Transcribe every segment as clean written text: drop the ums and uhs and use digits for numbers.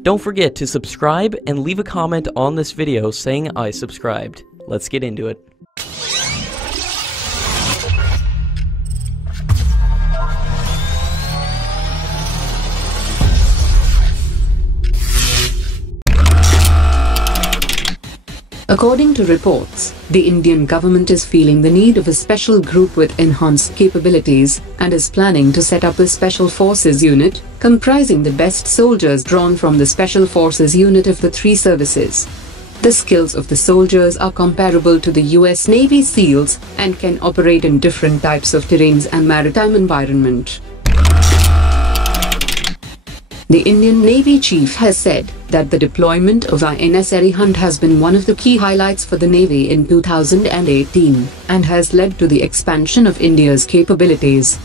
Don't forget to subscribe and leave a comment on this video saying I subscribed. Let's get into it. According to reports, the Indian government is feeling the need of a special group with enhanced capabilities and is planning to set up a Special Forces unit, comprising the best soldiers drawn from the Special Forces unit of the three services. The skills of the soldiers are comparable to the US Navy SEALs and can operate in different types of terrains and maritime environment. The Indian Navy chief has said that the deployment of INS Arihant has been one of the key highlights for the Navy in 2018 and has led to the expansion of India's capabilities.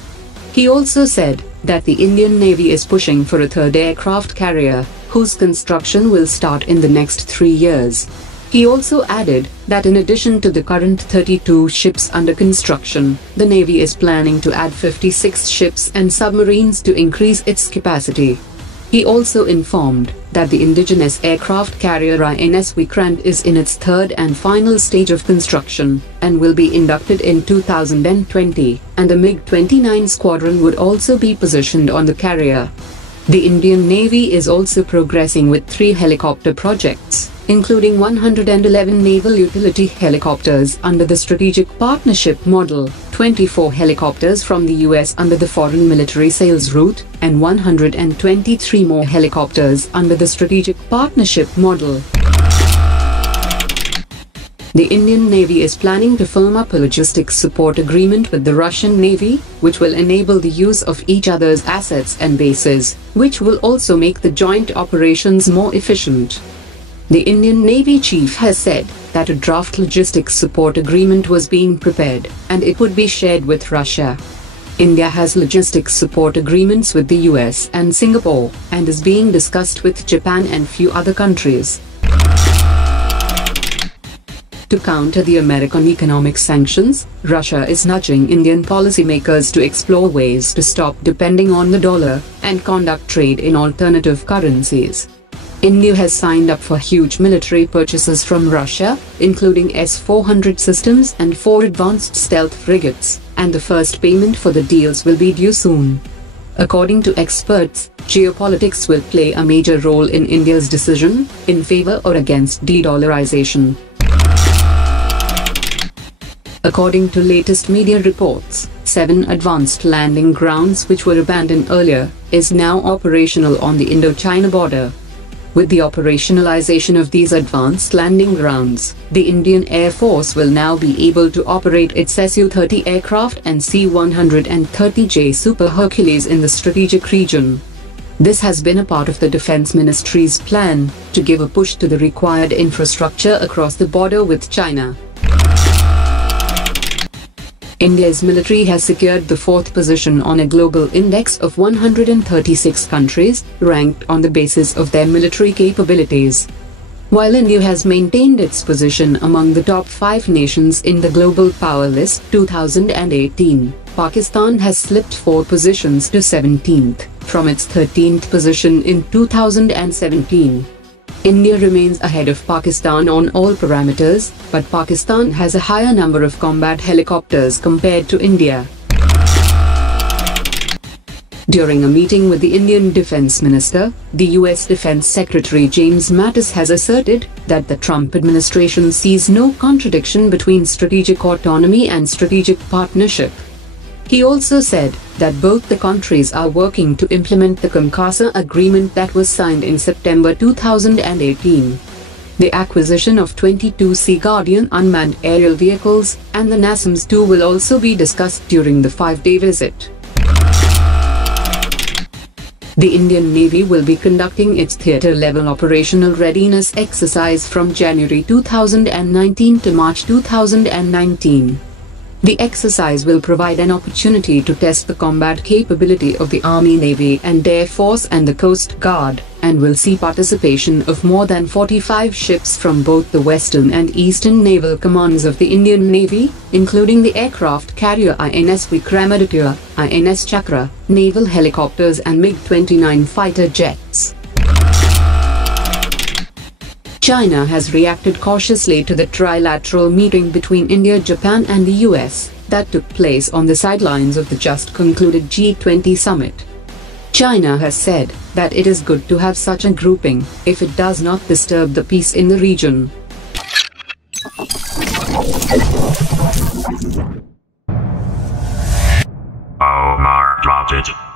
He also said that the Indian Navy is pushing for a third aircraft carrier, whose construction will start in the next 3 years. He also added that in addition to the current 32 ships under construction, the Navy is planning to add 56 ships and submarines to increase its capacity. He also informed that the indigenous aircraft carrier INS Vikrant is in its third and final stage of construction and will be inducted in 2020, and a MiG-29 squadron would also be positioned on the carrier. The Indian Navy is also progressing with 3 helicopter projects, including 111 naval utility helicopters under the Strategic Partnership Model, 24 helicopters from the US under the Foreign Military Sales Route, and 123 more helicopters under the Strategic Partnership Model. The Indian Navy is planning to firm up a logistics support agreement with the Russian Navy, which will enable the use of each other's assets and bases, which will also make the joint operations more efficient. The Indian Navy chief has said that a draft logistics support agreement was being prepared, and it would be shared with Russia. India has logistics support agreements with the US and Singapore, and is being discussed with Japan and few other countries. To counter the American economic sanctions, Russia is nudging Indian policymakers to explore ways to stop depending on the dollar and conduct trade in alternative currencies. India has signed up for huge military purchases from Russia, including S-400 systems and 4 advanced stealth frigates, and the first payment for the deals will be due soon. According to experts, geopolitics will play a major role in India's decision, in favor or against de-dollarization. According to latest media reports, 7 advanced landing grounds which were abandoned earlier, is now operational on the Indo-China border. With the operationalization of these advanced landing grounds, the Indian Air Force will now be able to operate its Su-30 aircraft and C-130J Super Hercules in the strategic region. This has been a part of the Defense Ministry's plan to give a push to the required infrastructure across the border with China. India's military has secured the 4th position on a global index of 136 countries, ranked on the basis of their military capabilities. While India has maintained its position among the top 5 nations in the Global Power List 2018, Pakistan has slipped 4 positions to 17th, from its 13th position in 2017. India remains ahead of Pakistan on all parameters, but Pakistan has a higher number of combat helicopters compared to India. During a meeting with the Indian Defense Minister, the US Defense Secretary James Mattis has asserted that the Trump administration sees no contradiction between strategic autonomy and strategic partnership. He also said that both the countries are working to implement the COMCASA agreement that was signed in September 2018. The acquisition of 22 Sea Guardian unmanned aerial vehicles and the NASAMS-2 will also be discussed during the 5-day visit. The Indian Navy will be conducting its theatre-level operational readiness exercise from January 2019 to March 2019. The exercise will provide an opportunity to test the combat capability of the Army, Navy and Air Force and the Coast Guard, and will see participation of more than 45 ships from both the Western and Eastern naval commands of the Indian Navy, including the aircraft carrier INS Vikramaditya, INS Chakra, naval helicopters and MiG-29 fighter jets. China has reacted cautiously to the trilateral meeting between India, Japan and the US that took place on the sidelines of the just concluded G20 summit. China has said that it is good to have such a grouping if it does not disturb the peace in the region. Omar dropped it.